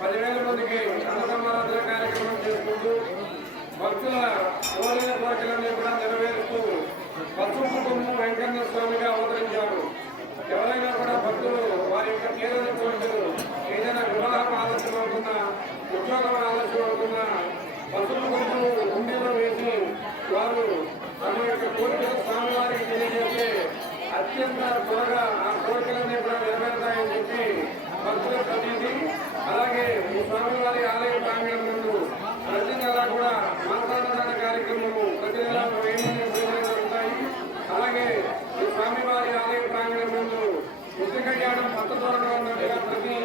పదివేల మందికి అన్నసమారాధన కార్యక్రమం చేసుకుంటూ భక్తుల కోరిన కోరికలన్నీ పసుపు కుంకుమ ఉండిలో వేసి వారు తమ యొక్క కోరికలు స్వామివారికి తెలియజేస్తే అత్యంత త్వరగా ఆ కోరికలన్నీ కూడా నెరవేరుతాయని చెప్పి భక్తులకు ప్రతీతి అలాగే ఈ స్వామివారి ఆలయ ప్రాంగణం ముందు ప్రతి నెల కూడా మాట్లాడదాన కార్యక్రమము ప్రతి నెల జరుగుతాయి అలాగే ఈ స్వామివారి ఆలయ ప్రాంగణం ముందు పుస్తక కళ్యాణం పత్త త్వరగా ఉన్నట్టుగా ప్రతి